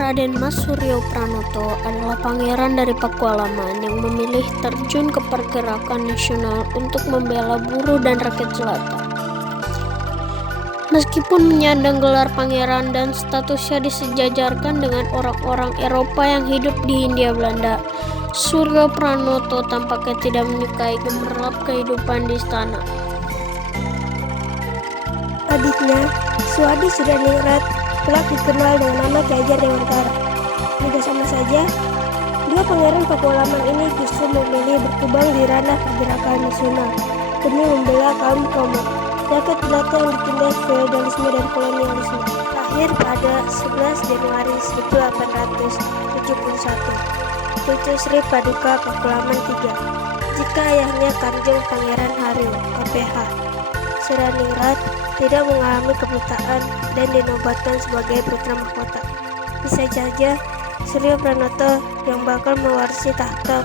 Raden Mas Suryo Pranoto adalah pangeran dari Pakualaman yang memilih terjun ke pergerakan nasional untuk membela buruh dan rakyat jelata. Meskipun menyandang gelar pangeran dan statusnya disejajarkan dengan orang-orang Eropa yang hidup di Hindia Belanda, Suryo Pranoto tampaknya tidak menyukai gemerlap kehidupan di istana. Adiknya, Suadi Sudaningrat, kelak dikenal dengan nama Ki Hajar Dewantara. Tidak sama saja, dua pangeran Pakualaman ini justru memilih berkembang di ranah pergerakan nasional demi membela kaum rakyat jelata yang ditindas feodalisme dan kolonialisme. Lahir pada 11 Januari 1871, cucu Sri Paduka Pakualaman III, jika ayahnya Kanjeng Pangeran Haryo, KPH Sudaningrat, tidak mengalami kebutaan dan dinobatkan sebagai putra mahkota. Bisa saja Suryo Pranoto yang bakal mewarisi tahta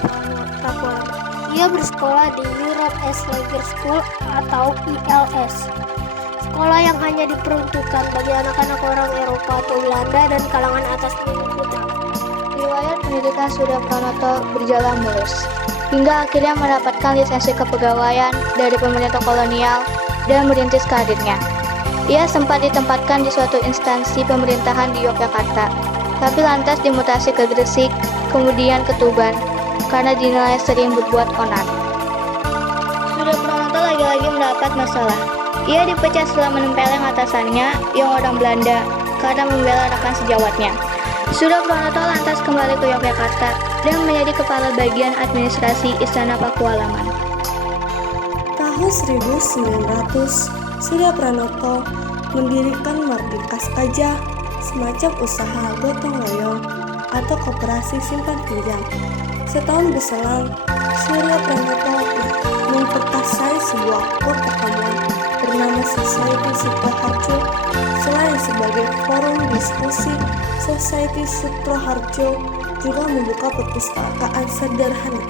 Pakualaman. Ia bersekolah di Europe Lager School atau ILS, sekolah yang hanya diperuntukkan bagi anak-anak orang Eropa atau Belanda dan kalangan atas putra. Riwayat pendidikan Suryo Pranoto berjalan mulus, hingga akhirnya mendapatkan lisensi kepegawaian dari pemerintah kolonial dan merintis karirnya. Ia sempat ditempatkan di suatu instansi pemerintahan di Yogyakarta, tapi lantas dimutasi ke Gresik, kemudian ke Tuban, karena dinilai sering berbuat onar. Suryo Pranoto lagi-lagi mendapat masalah. Ia dipecat setelah menempeleng atasannya, yang orang Belanda, karena membela rekan sejawatnya. Suryo Pranoto lantas kembali ke Yogyakarta dan menjadi kepala bagian administrasi Istana Pakualaman. Tahun 1900, Suryo Pranoto mendirikan Mardikas Kajah, semacam usaha gotong royong atau koperasi simpan pinjam. Setahun berselang, Suryo Pranoto memperkasai sebuah klub pertemuan bernama Society Sutroharjo. Selain sebagai forum diskusi, Society Sutroharjo juga membuka perpustakaan sederhana.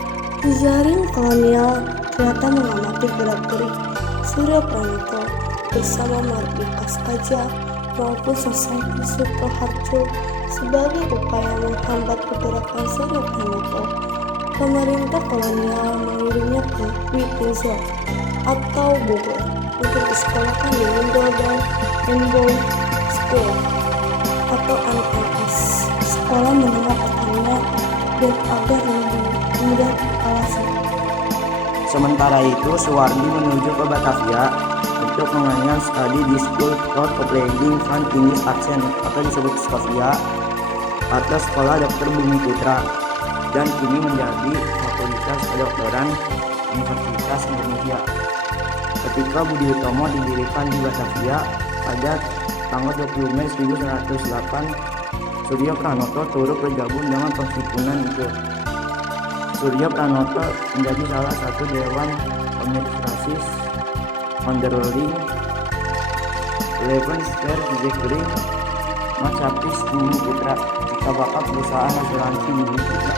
Jaring kolonial ternyata mengamati gerak-gerik Suryo Pranoto bersama Mardikas Kajah maupun Society Sutroharjo sebagai upaya menghambat pergerakan Suryo Pranoto. Pemerintah kolonial mengirimnya ke Windsor atau Bogor untuk disekolahkan di Windsor dan Rainbow School atau NLS, sekolah menengah pertanian, dan agar lebih mudah diawasi. Sementara itu, Suwardi menuju ke Batavia untuk mengenyam studi di School of Applied Fine English Accent atau disebut Scovia atau Sekolah Dokter Bumi Putra, dan kini menjadi Fakultas Kedokteran Universitas Indonesia. Ketika Budi Utomo didirikan di Batavia pada tanggal 20 Mei 1908, Suryo Pranoto turut bergabung dengan perhimpunan itu. Suryo Pranoto menjadi salah satu dewan administratif underling Eleven Square Directory Masyapis Bumi Putra, jika bapak perusahaan asuransi Bumi Putra.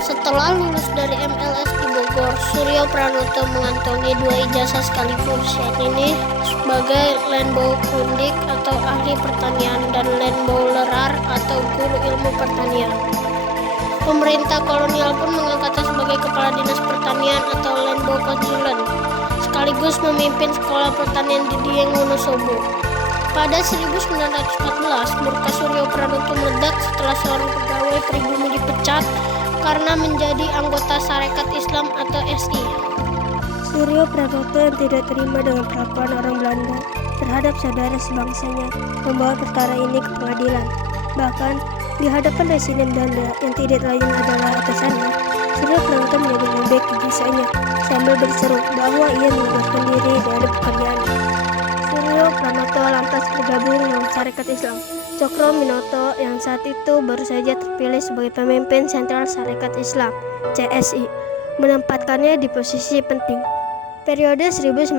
Setelah lulus dari MLS di Bogor, Suryo Pranoto mengantongi 2 ijazah sekaligus, yakni sebagai Landbouw Kundig atau ahli pertanian dan Landbouwleraar atau guru ilmu pertanian. Pemerintah kolonial pun mengangkatnya sebagai kepala dinas pertanian atau Landbouw Consulent, sekaligus memimpin sekolah pertanian di Dieng Wonosobo. Pada 1914, murka Suryo Pranoto meledak setelah seorang pegawai pribumi dipecat karena menjadi anggota Sarekat Islam atau SI. Suryo Pranoto yang tidak terima dengan perlakuan orang Belanda terhadap saudara sebangsanya membawa perkara ini ke pengadilan. Bahkan di hadapan Residen Belanda yang tidak lain adalah atasannya, Suryo Pranoto menjadi lembek ijazahnya sambil berseru bahwa ia mengundurkan diri dari pekerjaannya. Suryo Pranoto lantas bergabung dengan Sarekat Islam. Cokro Minoto yang saat itu baru saja terpilih sebagai pemimpin sentral Sarekat Islam (CSI) menempatkannya di posisi penting. Periode 1915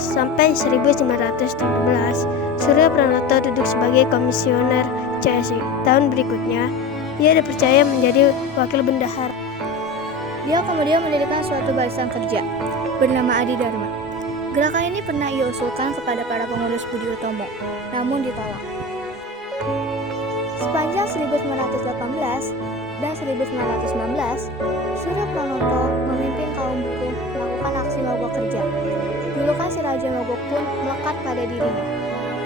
sampai 1917, Suryo Pranoto duduk sebagai komisioner CSI. Tahun berikutnya, ia dipercaya menjadi wakil bendahara. Dia kemudian mendirikan suatu barisan kerja bernama Adi Dharma. Gerakan ini pernah ia usulkan kepada para pengurus Budi Utomo, namun ditolak. Sepanjang 1918 dan 1919, Suryo Pranoto memimpin kaum buku melakukan aksi mogok kerja. Julukan si Raja Mogok pun melekat pada dirinya.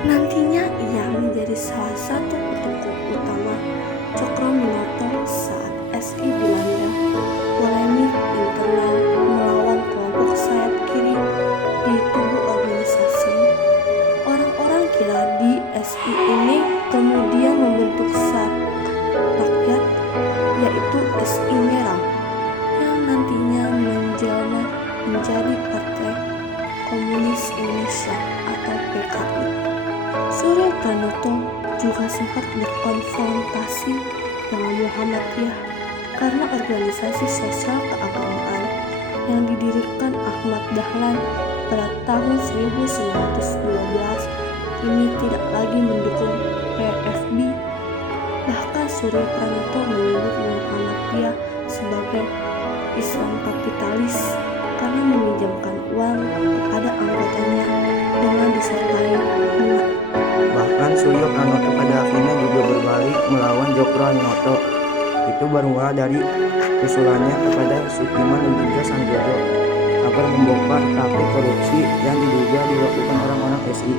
Nantinya ia menjadi salah satu petinggi utama Cokroaminoto saat SI Belanda polemik internal melawan kelompok sayap kiri di tubuh organisasi. Orang-orang kira di SI ini kemudian membentuk SAR rakyat, yaitu SI Merah, yang nantinya menjelma menjadi Partai Komunis Indonesia atau PKI. Suryo Pranoto juga sempat berkonfrontasi dengan Muhammadiyah karena organisasi sosial keagamaan yang didirikan Ahmad Dahlan pada tahun 1912 ini tidak lagi mendukung PFB. Bahkan Suryo Pranoto menyebut Muhammadiyah sebagai Islam kapitalis karena meminjamkan uang kepada anggotanya dengan disertai bunga. Bahkan Suryo Pranoto pada akhirnya juga berbalik melawan Cokroaminoto. Itu bermula dari usulannya kepada Sukiman dan juga Sanjoyo agar membongkar praktik korupsi yang diduga dilakukan orang-orang SI.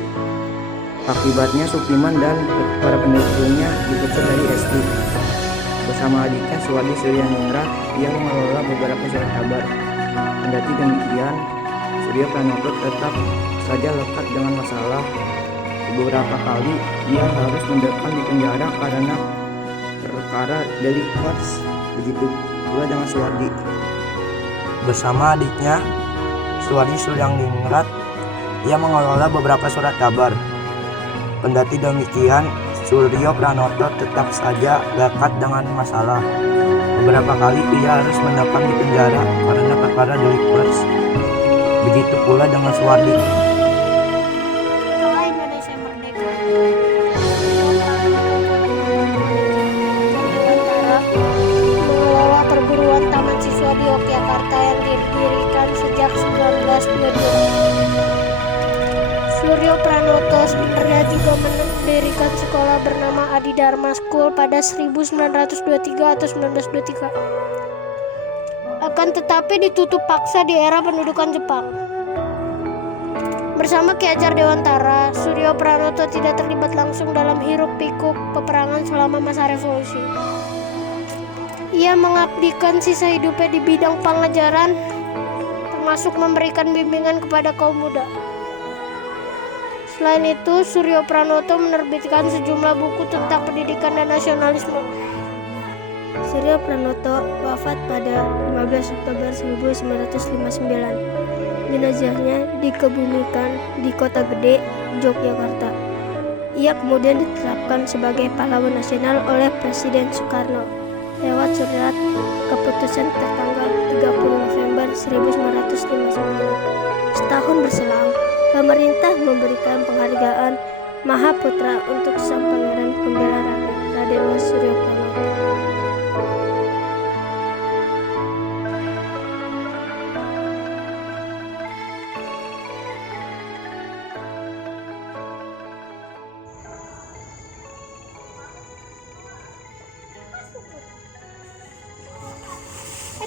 Akibatnya Sukiman dan para pendukungnya dipecat dari SI. Bersama adiknya Suwardi Suryaningrat yang mengelola beberapa surat kabar. Kendati demikian, Suryo Pranoto tetap saja lekat dengan masalah. Beberapa kali ia harus mendekam di penjara karena perkara delik hoax. Begitu pula dengan Suwardi. Bersama adiknya Suwardi Suryaningrat, ia mengelola beberapa surat kabar. Kendati demikian, Suryo Pranoto tetap saja lekat dengan masalah. Beberapa kali ia harus mendekam di penjara karena perkara delik hoax. Begitu pula dengan Suwardi. Setelah Indonesia merdeka, mengelola perguruan taman siswa di Yogyakarta yang didirikan sejak 1922. Suryo Pranoto sebenarnya juga mendirikan sekolah bernama Adi Dharma School pada 1923 atau 1923. Akan tetapi ditutup paksa di era pendudukan Jepang. Bersama Ki Hajar Dewantara, Suryo Pranoto tidak terlibat langsung dalam hiruk-pikuk peperangan selama masa revolusi. Ia mengabdikan sisa hidupnya di bidang pengajaran, termasuk memberikan bimbingan kepada kaum muda. Selain itu, Suryo Pranoto menerbitkan sejumlah buku tentang pendidikan dan nasionalisme. Suryo Pranoto wafat pada 15 Oktober 1959. Jenazahnya dikebumikan di Kota Gede, Yogyakarta. Ia kemudian ditetapkan sebagai pahlawan nasional oleh Presiden Soekarno lewat surat keputusan tertanggal 30 November 1959. Setahun berselang, pemerintah memberikan penghargaan Mahaputra untuk Sang Pangeran Pembela Rakyat Raden Mas Suryo Pranoto.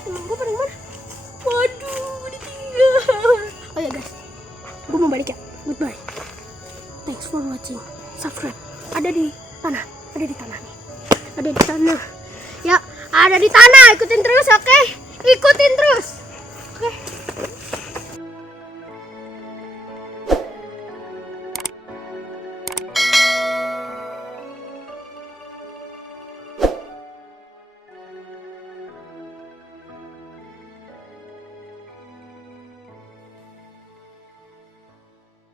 Temen gue pada mana? Waduh, ditinggal. Oh ya guys, gue mau balik ya. Goodbye. Thanks for watching. Subscribe. Ada di tanah nih. Ada di tanah. Ya, ada di tanah. Ikutin terus, oke? Ikutin terus. Oke.